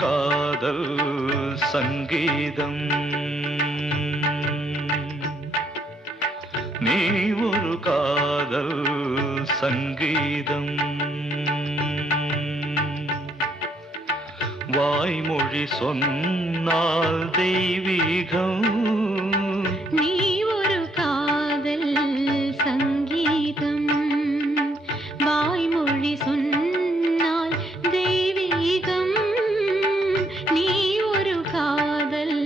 காதல் சங்கீதம். நீ ஒரு காதல் சங்கீதம். வாய்மொழி சொன்னால் தெய்வீகம். நீ ஒரு காதல் சங்கீதம். வாய்மொழி சொன்னால் தெய்வீகம். நீ ஒரு காதல்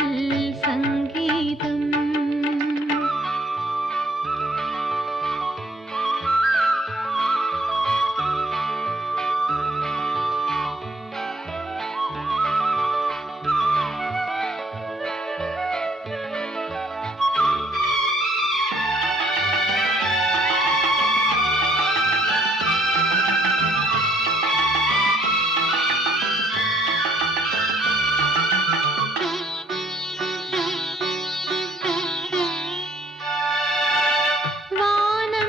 சங்கீதம்.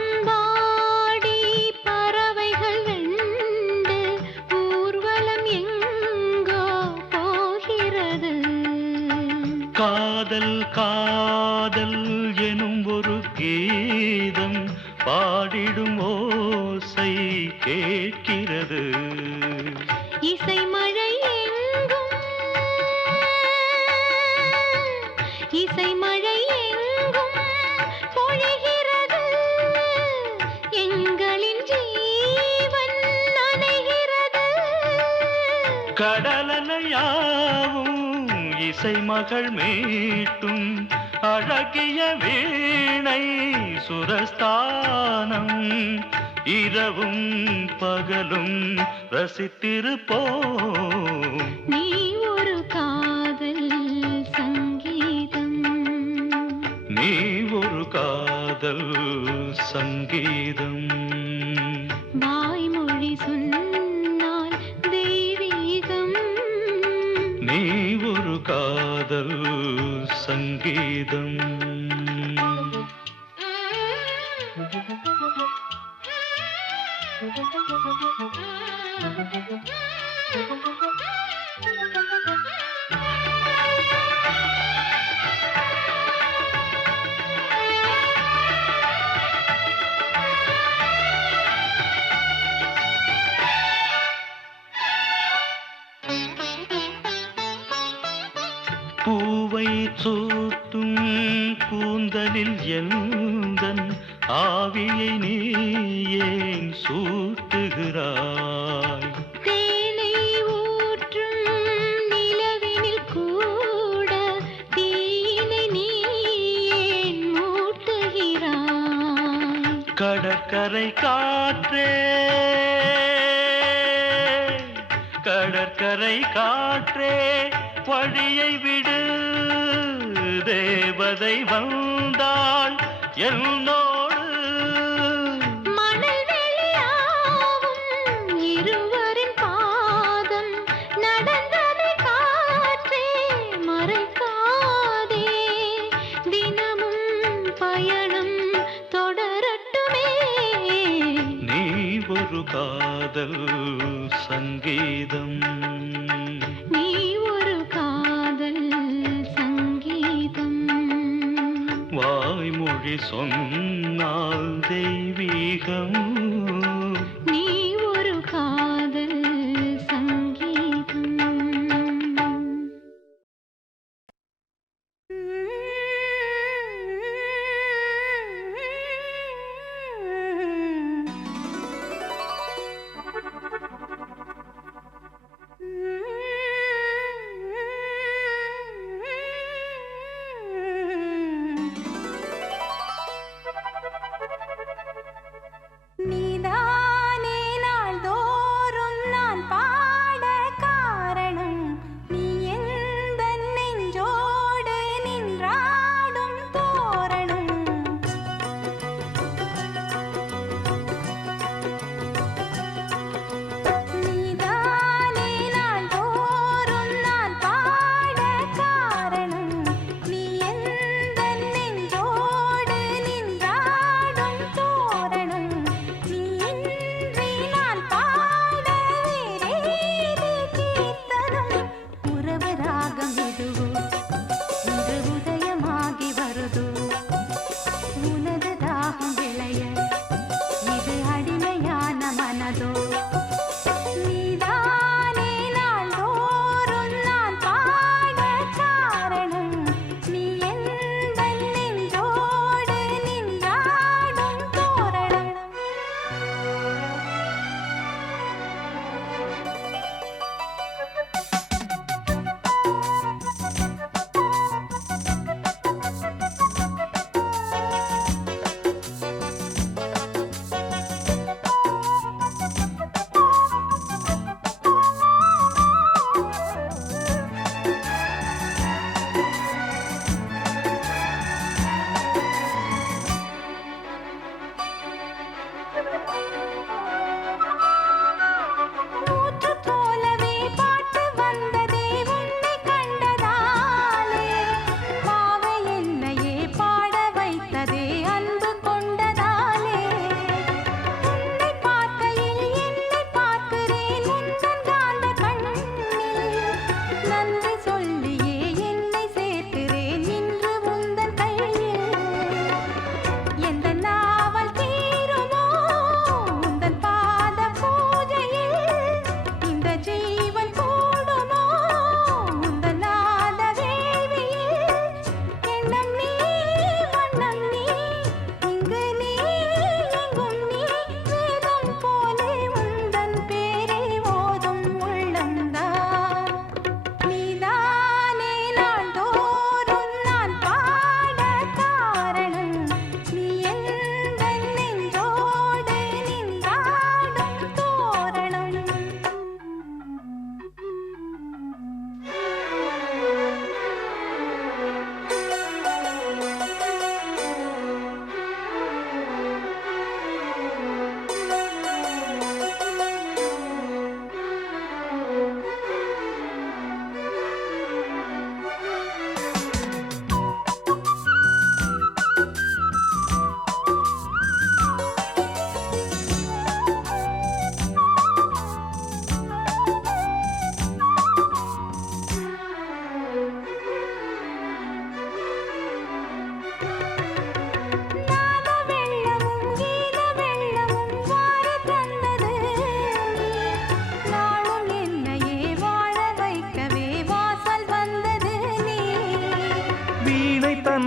வானம்பாடி பறவைகள் வெண்டு ஊர்வலம் எங்கோ போகிறது. காதல் காதல் எனும் ஒரு கீதம் பாடிடும் ஓசை கேட்கிறது. இசை மழை எங்கும் இசை மழை எங்கும் பொழிகிறது. எங்களின் ஜீவன் நனைகிறது. கடலலையாவும் இசை மகள் மீட்டும் அழகிய வீணை சுரஸ்தானம். இரவும் பகலும் ரசித்திருப்போம். நீ ஒரு காதல் சங்கீதம். நீ ஒரு காதல் சங்கீதம். வாய்மொழி சொன்னால் தெய்வீகம். நீ ஒரு காதல் சங்கீதம். பூவை சூட்டும் கூந்தலில் எந்தன் ஆவியை நீ ஏன் சூட்டுகிறாய்? தேனை ஊற்றும் நிலவினில் கூட தீயினை நீ ஏன் மூட்டுகிறாய்? கடற்கரை காற்றே கடற்கரை காற்றே வழியை விடு. தேவதை வந்தாள் என்னோடு. மணல் வெளியாகும் இருவரின் பாதம் நடந்ததை காற்றே மறைக்காதே. தினமும் பயணம் தொடரட்டுமே. நீ ஒரு காதல் சங்கீதம். நீ ஒரு காதல் சங்கீதம். வாய்மொழி சொன்னால் தெய்வீகம். நீ ஒரு காதல் சங்கீதம்.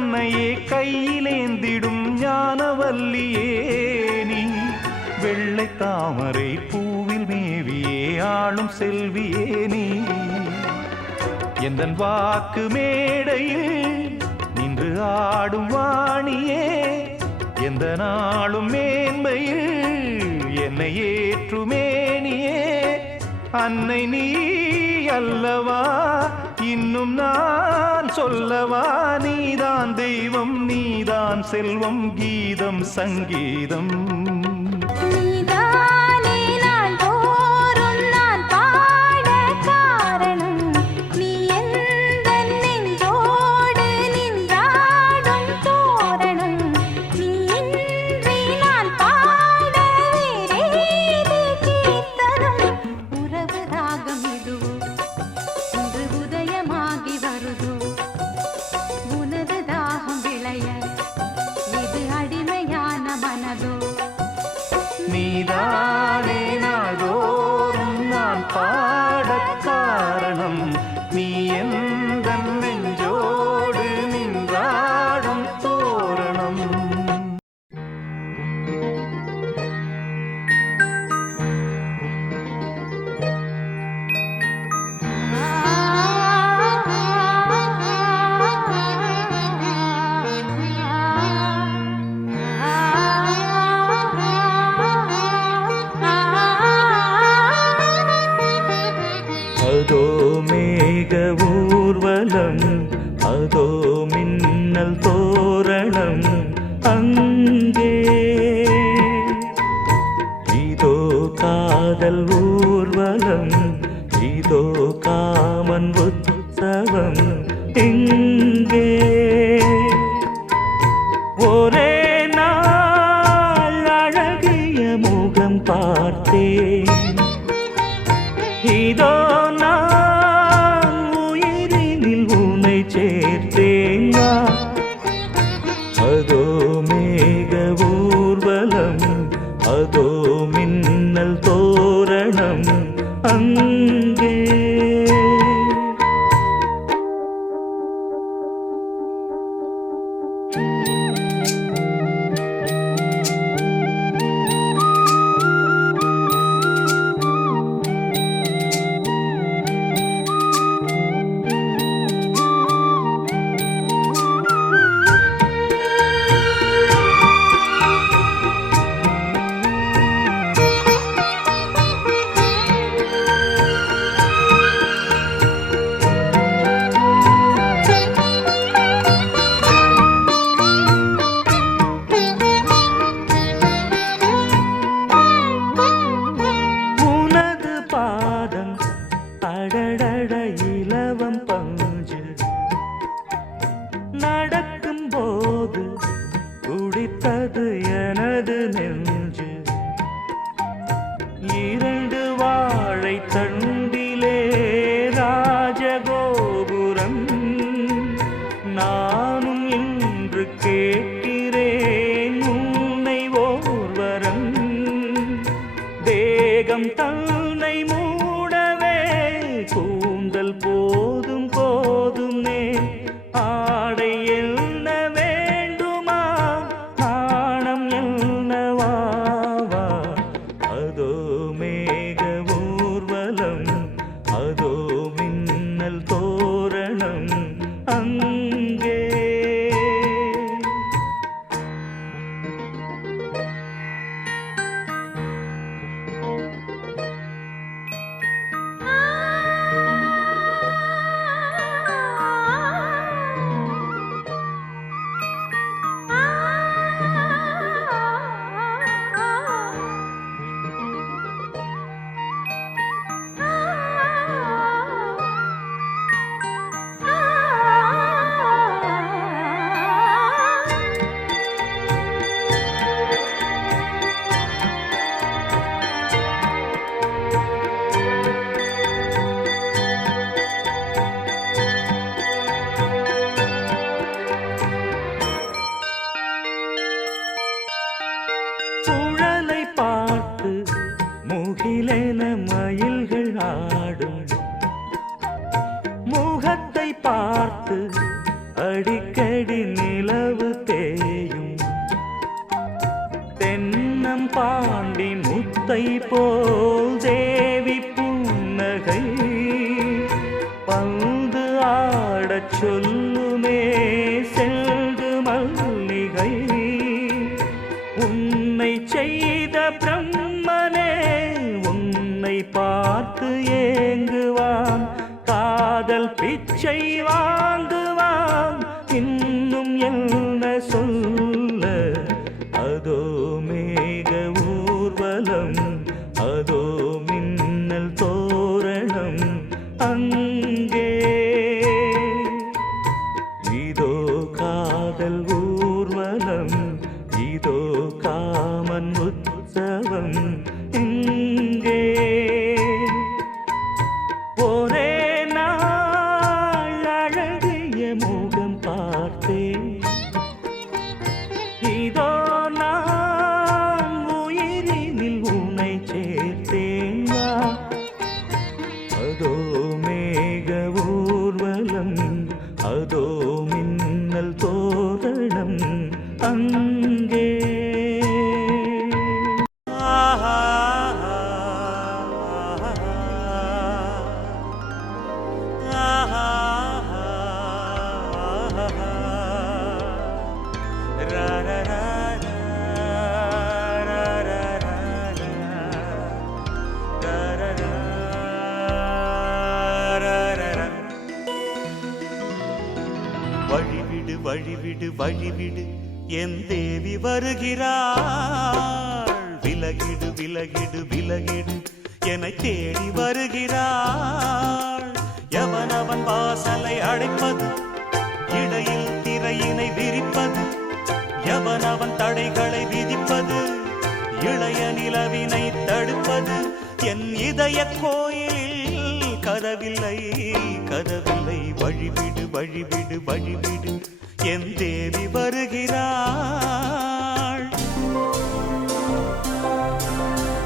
தன்னையே கையிலேந்திடும் ஞானவல்லியே நீ வெள்ளை தாமரை பூவில் மேவியே ஆளும் செல்வியே நீ எந்தன் வாக்கு மேடையில் நின்று ஆடும் வாணியே எந்த நாளும் மேன்மையில் என்னை ஏற்றுமேனியே அன்னை நீ அல்லவா இன்னும் நான் சொல்லவா நீதான் தெய்வம் நீதான் செல்வம் கீதம் சங்கீதம் நீதானே நாள்தோறும் நான் பாடக் காரணம் நீ எந்தன் நெஞ்சோடு நின்றாடும் தோரணம் அதோ மேக ஊர்வலம் அதோ மின்னல் தோரணம் அங்கே இதோ காதல் ஊர்வலம் இதோ காமன் உற்சவம் இங்கே ஒரே நாள் அழகிய முகம் பார்த்தேன் இதோ நான் உயிரினில் உன்னை சேர்த்தேன் அதோ மேக ஊர்வலம் அதோ மின்னல் தோரணம் அங்கே வழிவிடு வழிவிடு வழிவிடு என் தேவி வருகிறாள். விலகிடு விலகிடு விலகிடு என்னை தேடி வருகிறாள். எவனவன் வாசலை அடைப்பது, இடையில் திரையினை விரிப்பது, எவனவன் தடைகளை விதிப்பது, இளைய நிலவினை தடுப்பது, என் இதய கோயிலில் கதவில்லை கதவில்லை. வழிவிடு வழிவிடு வழிவிடு என் தேவி வருகிறாள்.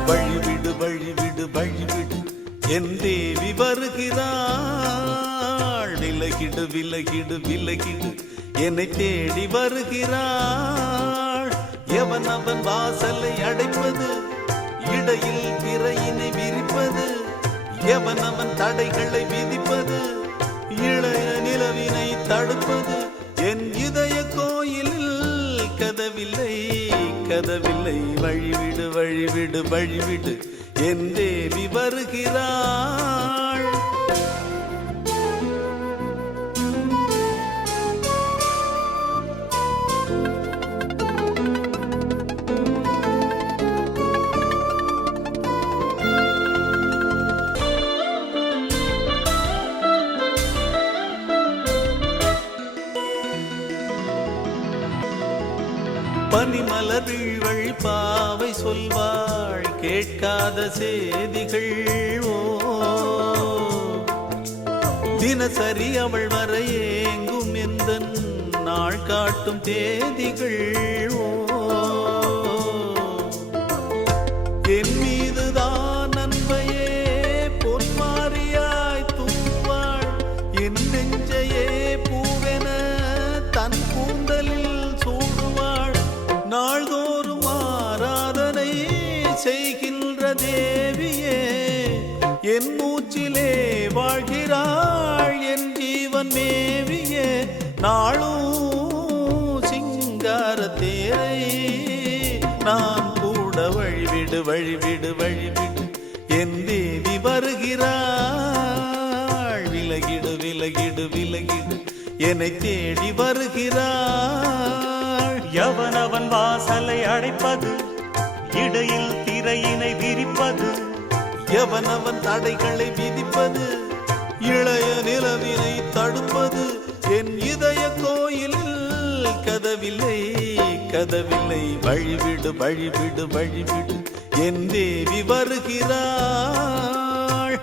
வழிவிடு வழிவிடு வழிவிடு என் தேவி வருகிறாள். விலகிடு விலகிடு விலகிடு என்னை தேடி வருகிறாள். எவன் அவன் வாசலை அடைப்பது, இடையில் திரையினை விரிப்பது, எவன் அவன் தடைகளை விதிப்பது, இளைய நிலவினை தடுப்பது, என் இதய கோயிலில் கதவில்லை கதவில்லை. வழிவிடு வழிவிடு வழிவிடு என் தேவி வருகிறாள். பனிமலர் வீழ்வள் பாவை சொல்வாள் கேட்காத செய்திகள். ஓ தினசரி அவள் வர ஏங்கும் எந்த நாள் காட்டும் தேதிகள். ஓ என் மீதுதான் அன்பையே பொன்மாரியாய் தூவாள். என் நெஞ்சையே பூவென தன் கூந்தலில் சூடுவாள். நாள்தோறும் ஆராதனை செய்கின்ற தேவியே, என் மூச்சிலே வாழ்கிறாள் என் ஜீவன் மேவியே. நாளும் சிங்கார தேரை நான் கூட வழிவிடு வழிவிடு வழிவிடு என் தேவி வருகிறாள். விலகிடு விலகிடு விலகிடு என்னை தேடி வருகிறாள். எவனவன் வாசலை அடைப்பது, இடையில் திரையினை விரிப்பது, எவனவன் தடைகளை விதிப்பது, இளைய நிலவினை தடுப்பது, என் இதய கோயிலில் கதவில்லை கதவில்லை. வழிவிடு வழிவிடு வழிவிடு என் தேவி வருகிறாள்.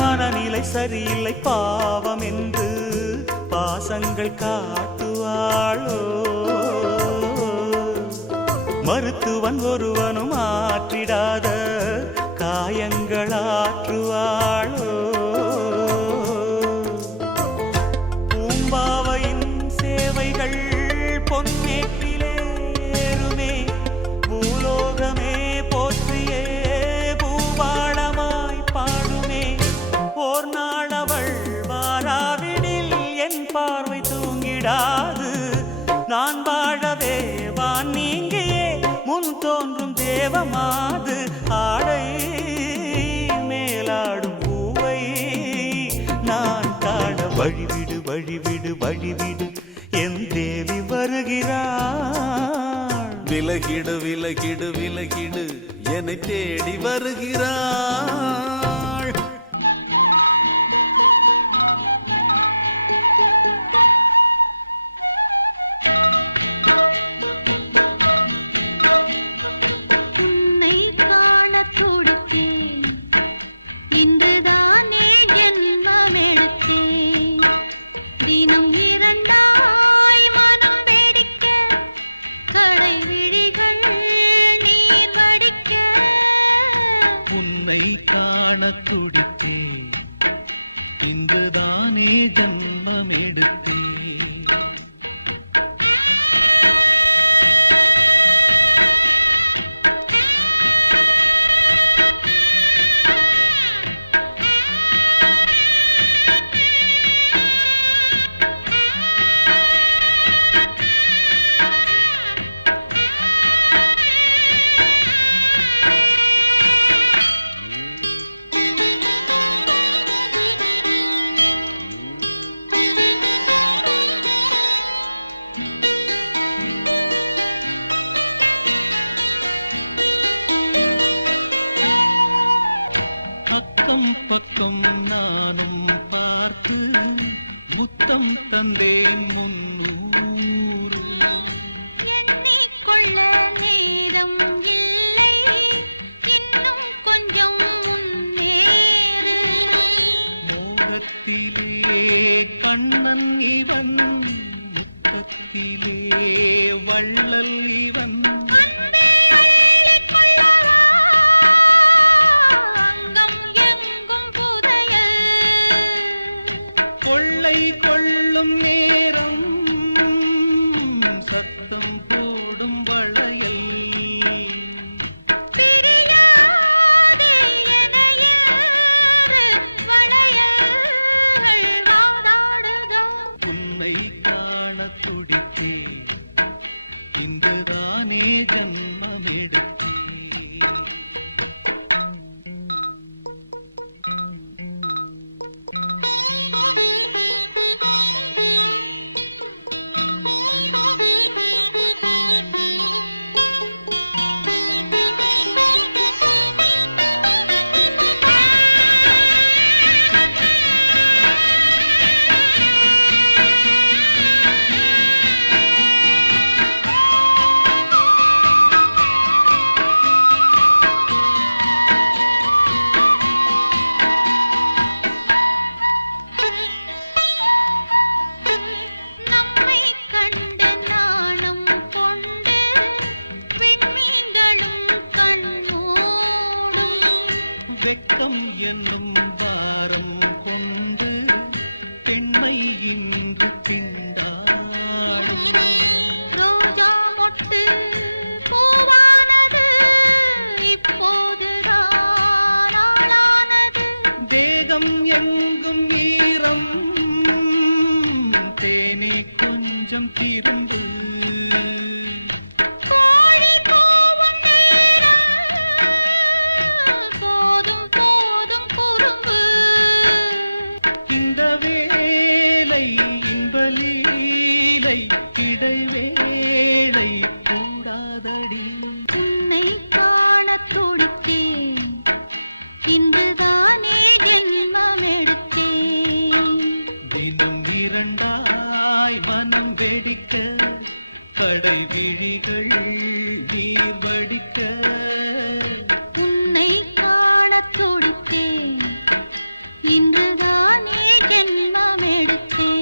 மனநிலை சரியில்லை பாவம் என்று பாசங்கள் காட்டுவாளோ. மருத்துவன் ஒருவனும் ஆற்றிடாத காயங்கள் ஆற்றுவாளோ. பூம்பாவையின் சேவைகள் பொன்னேற்றிலேருமே, பூலோகமே போற்றியே பூபாளமாய் பாடுமே. ஓர் நாள் அவள் வாராவிடில் என் பார்வை தூங்கிடாது. நான் வாழவே வான் நீங்கியே முன் தோன்றும் தேவமாது. ஆடை மேலாடும் பூவை நான் காண வழிவிடு வழிவிடு வழிவிடு என் தேவி வருகிறாள். விலகிடு விலகிடு விலகிடு என்னை தேடி வருகிறாள். உன்னை காணத் துடித்தேன், இன்றுதானே ஜென்மமெடுத்தேன். தினம் இரண்டாய் மனம் வெடிக்க, கடை விழிகள் நீர் வடிக்க. உன்னை காணத் துடித்தேன், ஜன்மமெடுத்தே அக்கம் பக்கம் நானும் பார்த்து முத்தம் தந்தேன் 300 எண்ணிக்கொள்ள நேரம் இல்லை இன்னும் கொஞ்சம் முன்னேறு மோகத்திலே கண்ணன் இவன் முத்தத்திலே வள்ளல் இவன் அன்பே அள்ளிக் கொள்ளவா அங்கம் எங்கும் புதையல் கொள்ளை கொள்ளும் நேரம் சத்தம் போடும் வளையல் பிரியாதே எனையேறு வளையல்கள் வாதாடுதோ உன்னை காண துடித்தே இன்றுதானே ஜன்மமெடுத்தே நம்மை கண்டு நாணம் கொண்டு விண்மீன்களும் கண்மூடும் வெட்கம் என்னும் பாரம் கொண்டு பெண்மை இன்று திண்டாடும் ரோஜா மொட்டு பூவானது இப்போதுதான் ஆளானது தேகம் எங்கும் ஈரம் தேனே கொஞ்சம் திரும்பு கோழி கூவும் நேரம் போதும் போதும் குறும்பு இந்த வேலை இன்பலீலை இடைவேளை கூடாதடி உன்னை காணத் துடித்தேன் இன்றுதானே ஜென்மமெடுத்தேன் தினம் இரண்டாய் மனம் வெடிக்க கடை விழிகள் நீர் வடிக்க உன்னை காணத் துடித்தேன் இன்றுதானே ஜென்மமெடுத்தேன்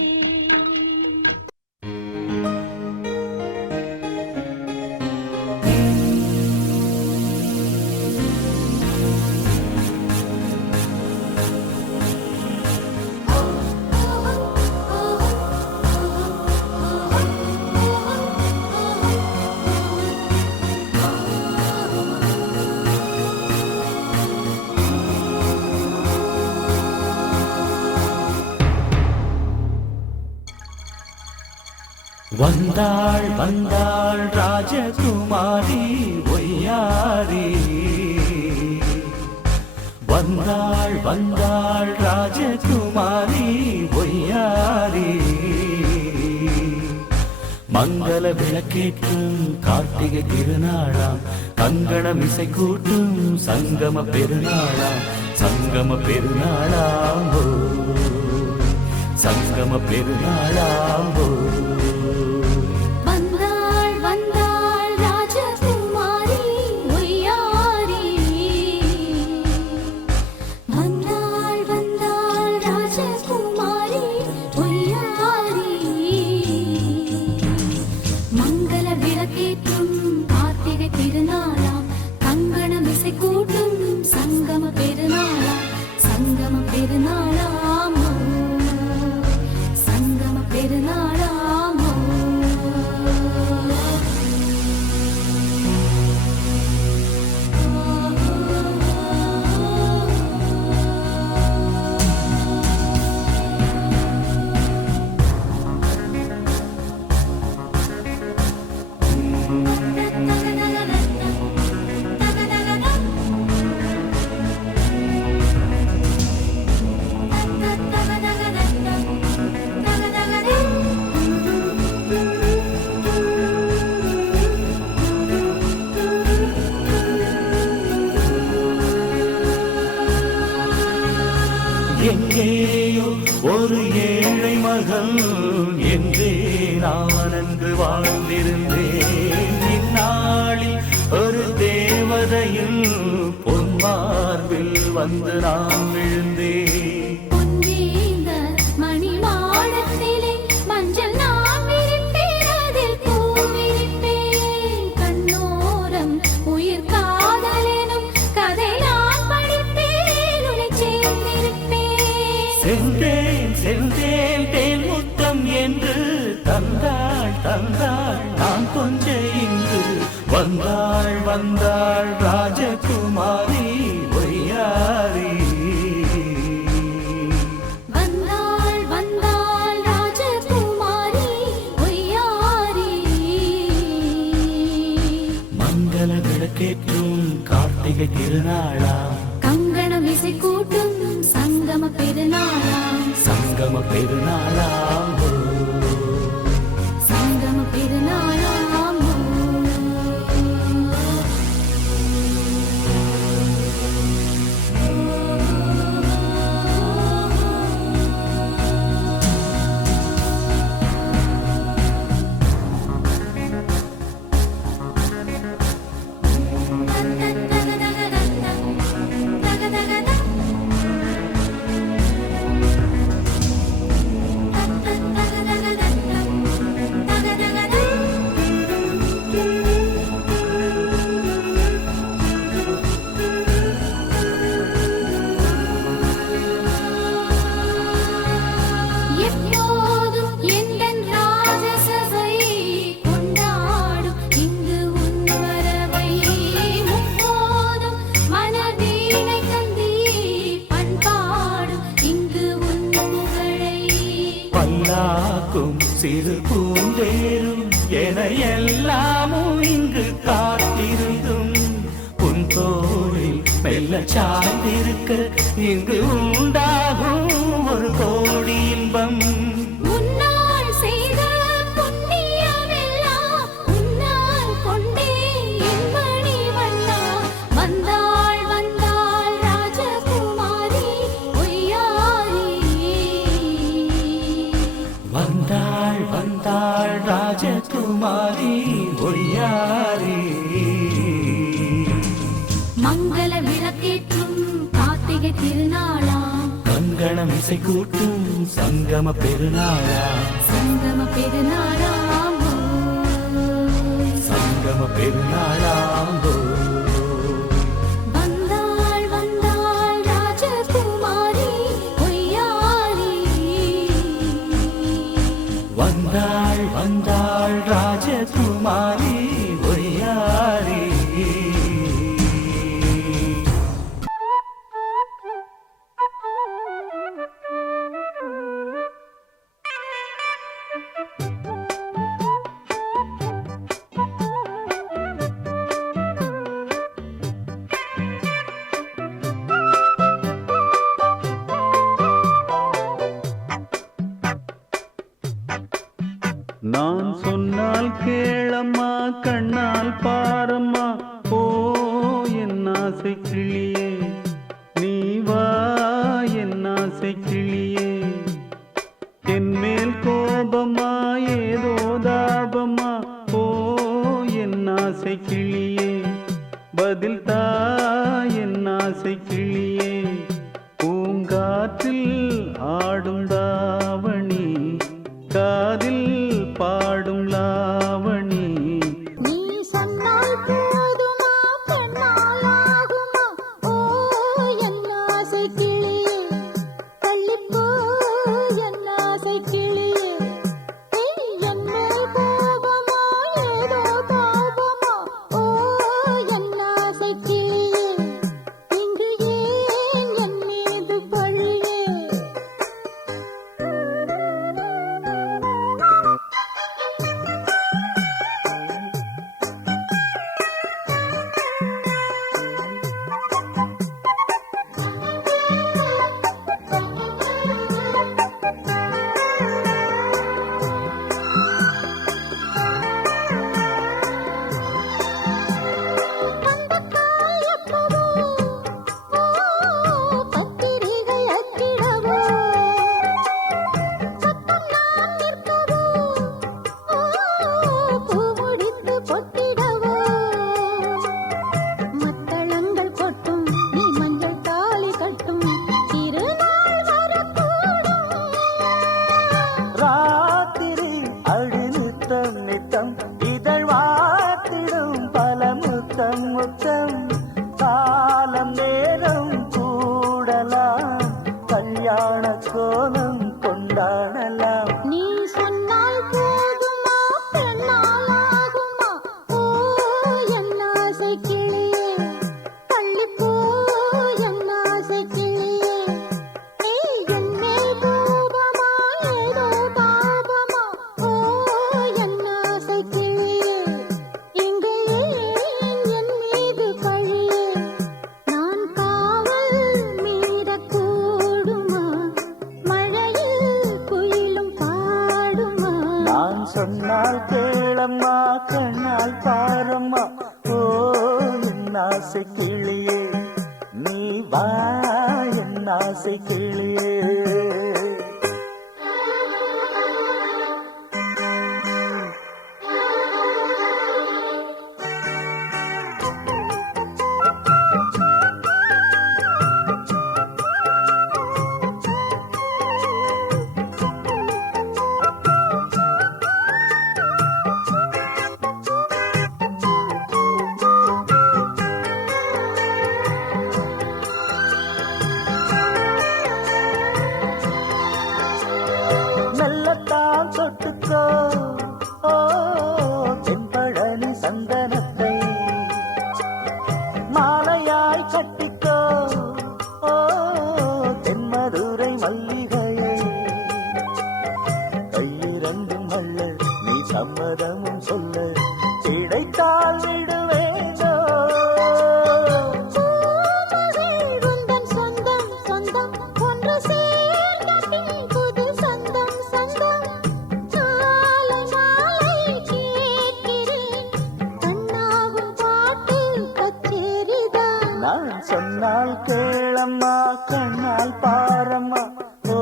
வந்தாள் வந்தாள் ராஜகுமாரி ஒய்யாரி வந்தாள் வந்தாள் ராஜகுமாரி ஒய்யாரி மங்கள விளக்கேற்றும் கார்த்திகை திருநாளாம் கங்கணம் இசை கூட்டும் சங்கம பெருநாளாம் சங்கம பெருநாளாம் ஓ, சங்கம பெருநாளாம் ஓ. வந்தாள் வந்தாள் ராஜகுமாரி ஒய்யாரி வந்தாள் வந்தாள் ராஜகுமாரி ஒய்யாரி மங்கள விளக்கேற்றும் கார்த்திகை திருநாளாம் கங்கணம் இசை கூட்டும் சங்கம பெருநாளாம் சங்கம பெருநாளாம் எங்கேயோ ஒரு ஏழை மகன் என்றே நான் அன்று வாழ்ந்திருந்தேன். இந்நாளில் ஒரு தேவதையின் பொன்மார்பில் வந்து நான் விழுந்தேன். பொன்வேந்த மணிமாடத்திலே மஞ்சள் நான் விரிப்பேன், அதில் பூ விரிப்பேன். கண்ணோரம் உயிர் காதலெனும் கதை நான் படிப்பேன், உன்னை சேர்ந்திருப்பேன். செந்தேன் செந்தேன் தேன் முத்தம் என்று தந்தாள் தந்தாள் நான் கொஞ்ச இங்கு வந்தாள் வந்தாள் ராஜகுமாரி ஒய்யாரி. வந்தாள் வந்தாள் ராஜகுமாரி ஒய்யாரி. மங்கள விளக்கேற்றும் கார்த்திகை திருநாளா, கங்கணம் இசை கூட்டும் சங்கம பெருநாளாம். சங்கம பெருநாளா சங்கம பெருநாளாம். எப்போதும் எந்தன் ராஜசபை கொண்டாடும் இங்கு உன் வரவை. முப்போதும் மனவீணை தந்தி பண்பாடும் இங்கு உன் புகழை. பல்லாக்கும் சிறு பூந்தேரும் என எல்லாமும் இங்கு காத்திருந்தும் உன் தோளில் மெல்ல சாய்ந்திருக்க இங்கு உண்டாகும் ஒரு கோடி இன்பம். முன்னாள் செய்த புண்ணியமெல்லாம் உன்னால் கொண்டே என் மணிவண்ணா. வந்தாள் வந்தாள் ராஜகுமாரி ஒய்யாரி. வந்தாள் வந்தாள் ராஜகுமாரி ஒய்யாரி. மங்கள விளக்கேற்றும் கார்த்திகை திருநாளாம். கங்கணம் இசை கூட்டும் சங்கம பெருநாளா, சங்கம பெருநாளாம். சங்கம பெருநாளாம். வந்தாள் வந்தாள் ராஜகுமாரி ஒய்யாரி. வந்தாள் வந்தாள் ராஜகுமாரி ஒய்யாரி. நான் சொன்னால் கேளம்மா, கண்ணால் பாரம்மா, ஓ என் ஆசை கிளியே, நீ வா என் ஆசை கிளியே. என் மேல் கோபமா ஏதோ தாபமா, ஓ என் ஆசை கிளியே, பதில் தா என் ஆசை கிளியே. பூங்காற்றில் ஆடும் தாவணி, காதில் பாடும் லாவணி. நீ சொன்னால் மூடலாம், கல்யாண கோலம் கொண்டாடலாம். நீ சொன்னால் போதுமா பெண்ணால் ஆகுமா? ஓ என் ஆசை கிளியே, தள்ளிப்போ என் ஆசை கிளியே. நீ என் மேல் கோபமா ஏதோ தாபமா? ஓ என் ஆசை கிளியே, இங்கே ஏன் என் மீது பழியே? நான் காவல் மீறக்கூடுமா? மழையில் குயிலும் பாடுமா? நான் சொன்னால் கேளம்மா, கண்ணால் பாரம்மா. ஓ என் ஆசை கிளியே, நீ வா என் ஆசை கிளியே. மெல்லத்தான் தொட்டுக்கோ, ஓ தென்பழனி சந்தனத்தை மாலையாய் கட்டிக்கோ, ஓ தென்மதுரை மல்லிகையை. கையிரண்டும் மள்ள நீ சம்மதமும் சொல்ல, கிடைத்தால் விடுவேனோ. பூமகள் உந்தன் சொந்தம் சொந்தம், ஒன்று சேர்ந்த பின் புது சொந்தம் சொந்தம். மாலை மாலை கேட்கிறேன், கண்ணாவும் பாட்டு கச்சேரிதான். நான் சொன்னால் கேளம்மா, கண்ணால் பாரம்மா. ஓ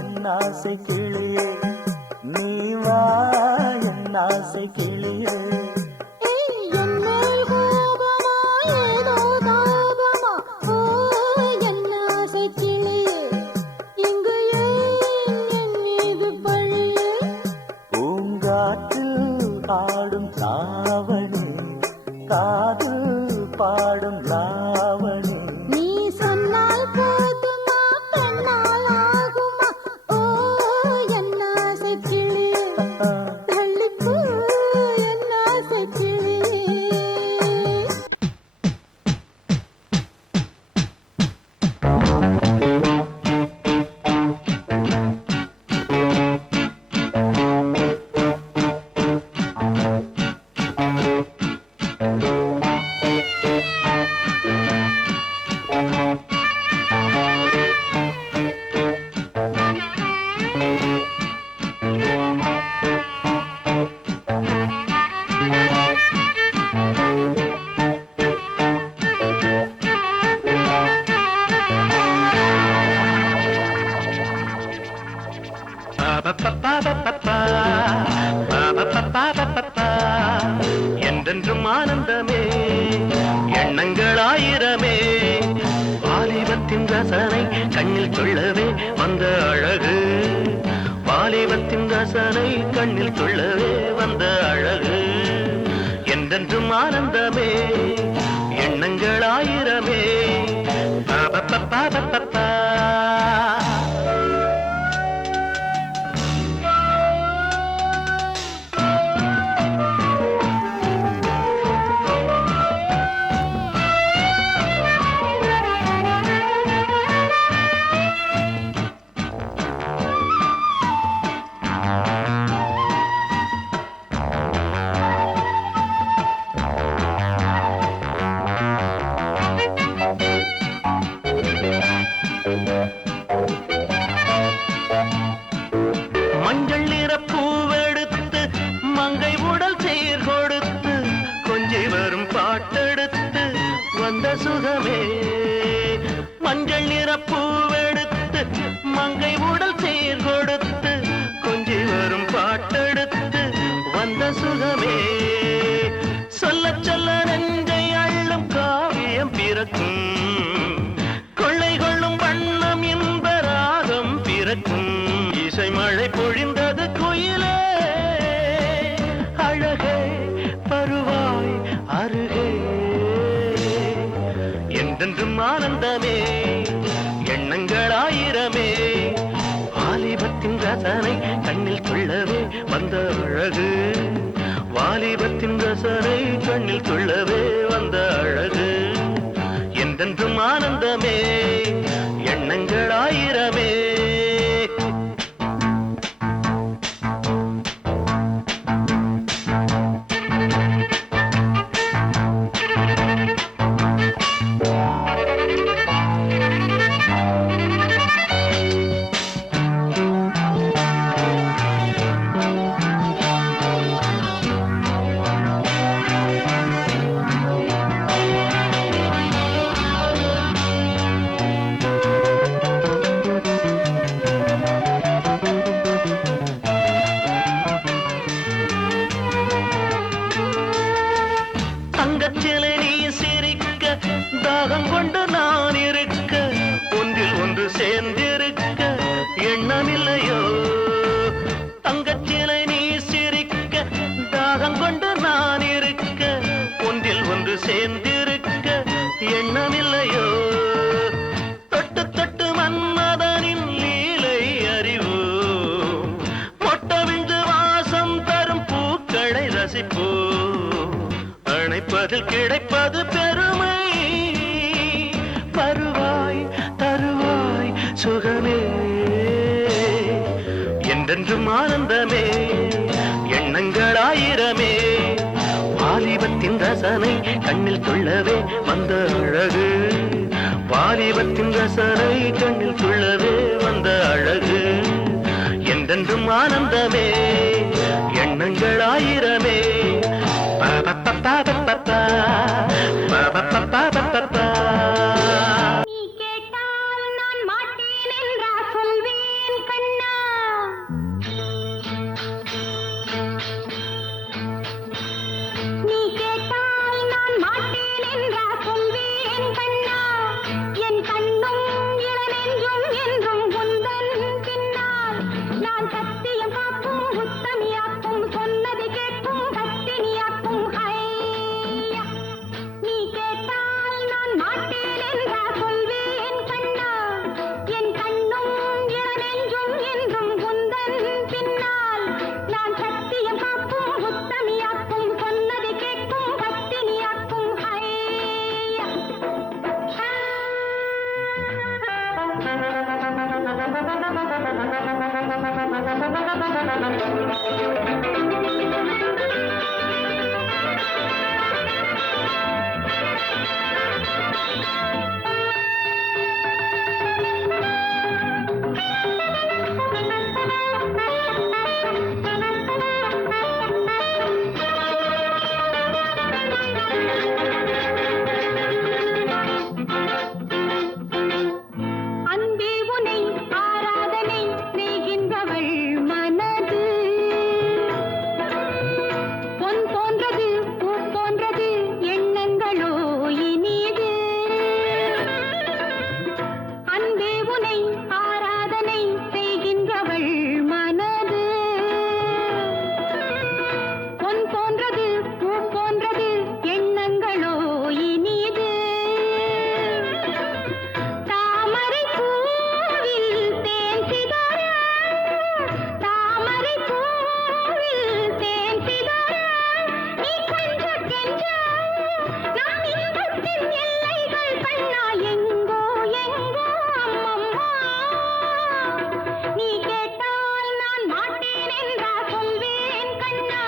என் ஆசை கிளியே, நீ வா என் ஆசை கிளியே. ஏய் என் மேல் கோபமா ஏதோ தாபமா? ஓ என் ஆசை கிளியே, இங்கு ஏன் என் மீது பழியே? பூங்காற்றில் ஆடும் தாவணி, காதில் பாடும் லாவணி. நீ சொன்னால் போதுமா பெண்ணால் ஆகுமா? ஓ என் ஆசை கிளியே, தள்ளிப்போ என் ஆசை கிளியே. என்றென்றும் ஆனந்தமே, எண்ணங்கள் ஆயிரமே, வாலிபத்தின் ரசனை கண்ணில் கொள்ளவே வந்த அழகு, வாலிபத்தின் ரசனை கண்ணில் கொள்ளவே வந்த அழகு. என்றென்றும் ஆனந்தமே, எண்ணங்கள் ஆயிரமே. மஞ்சள் நிற பூவெடுத்து மங்கை உடல் சீர் கொடுத்து கொஞ்சி வரும் பாட்டெடுத்து வந்த சுகமே. மஞ்சள் நிற பூவெடுத்து மங்கை உடல் சீர் கொடுத்து கொஞ்சி வரும் பாட்டெடுத்து வந்த சுகமே. சொல்ல சொல்ல நெஞ்சை அள்ளும் காவியம் பிறக்கும், கொள்ளை கொள்ளும் வண்ணம் இன்ப ராகம் பிறக்கும். இசை மழை பொழிந்தது குயிலே, அழகே வருவாய் அருகே. என்றென்றும் ஆனந்தமே, ரசனை கண்ணில் துள்ளவே வந்த அழகு என்றென்றும் ஆனந்தமே எண்ணங்கள் ஆயிரமே தங்கச்சிலை நீ சிரிக்க தாகம் கொண்டு நான் இருக்க ஒன்றில் ஒன்று சேர்ந்திருக்க எண்ணமில்லையோ தங்கச்சிலை நீ சிரிக்க தாகம் கொண்டு நான் இருக்க ஒன்றில் ஒன்று சேர்ந்திருக்க எண்ணமில்லையோ தொட்டு தொட்டு மன்மதனின் லீலை அறிவு மொட்டவிழ்ந்து வாசம் தரும் பூக்களை ரசிப்போ அணைப்பதில் கிடைப்பது பெருமை வருவாய் தருவாய் சுகமே என்றென்றும் ஆனந்தமே எண்ணங்கள் ஆயிரமே வாலிபத்தின் ரசனை கண்ணில் துள்ளவே வந்த அழகு வாலிபத்தின் ரசனை கண்ணில் துள்ளவே வந்த அழகு என்றென்றும் ஆனந்தமே எண்ணங்கள் ஆயிரமே நீ கேட்டால் நான் மாட்டேன் என்றா சொல்வேன் கண்ணா நீ கேட்டால் நான் மாட்டேன் என்றா சொல்வேன் கண்ணா என் கண்ணும் இளநெஞ்சும் என்றும் உந்தன் பின்னால் நான் சத்தியம் காக்கும் உத்தமியாக்கும் சொன்னது கேட்கும் பத்தினியாக்கும் ஐயா நீ கேட்டால் நான் மாட்டேன் என்றா சொல்வேன் கண்ணா என் கண்ணும் இளநெஞ்சும் என்றும் உந்தன் பின்னால் நான் சத்தியம் காக்கும் உத்தமியாக்கும் சொன்னது கேட்கும் பத்தினியாக்கும் ஐயா அன்பே உனை ஆராதனை செய்கின்றவள் மனது பொன் போன்றது பூ போன்றது எண்ணங்களோ இனிது அன்பே உனை ஆராதனை செய்கின்றவள் மனது பொன் போன்றது பூ போன்றது எண்ணங்களோ இனிது தாமரை பூவில் தேன் சிதற தாமரை பூவில் தேன் சிதற நீ கொஞ்ச கெஞ்ச நான் இன்பத்தின் எல்லைகள் கண்ணா எங்கோ எங்கோ அம்மம்மா நீ கேட்டால் நான் மாட்டேன் என்றா சொல்வேன் கண்ணா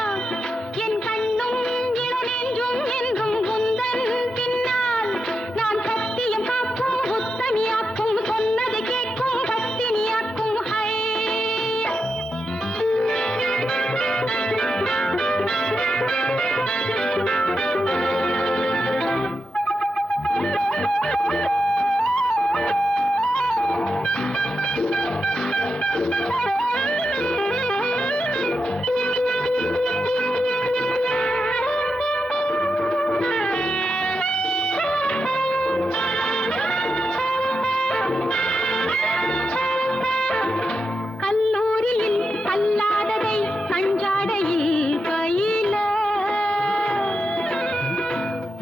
என் கண்ணும் இளநெஞ்சும் என்றும் உந்தன் பின்னால் நான் சத்தியம் காக்கும் உத்தமியாக்கும் சொன்னது கேட்கும் பத்தினியாக்கும் ஐயா கல்லூரியில் கல்லாததை கஞ்சாடையில் பயில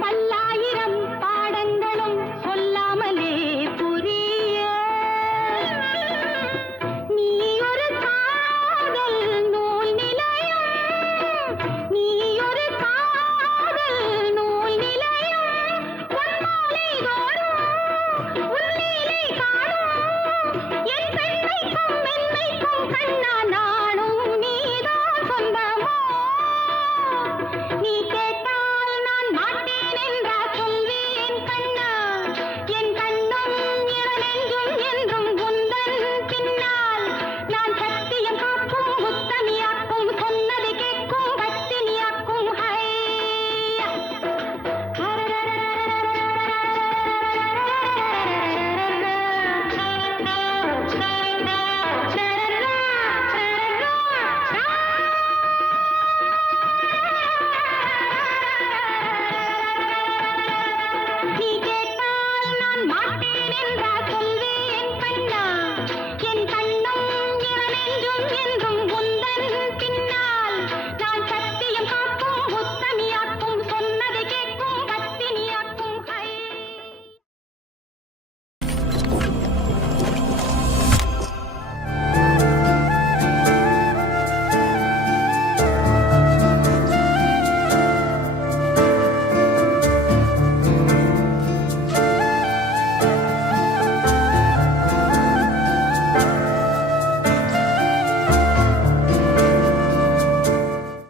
பல்லாயிரம் பாடங்களும் சொல்லாமலே புரிய நீ ஒரு பின்னால் நான் சத்தியம்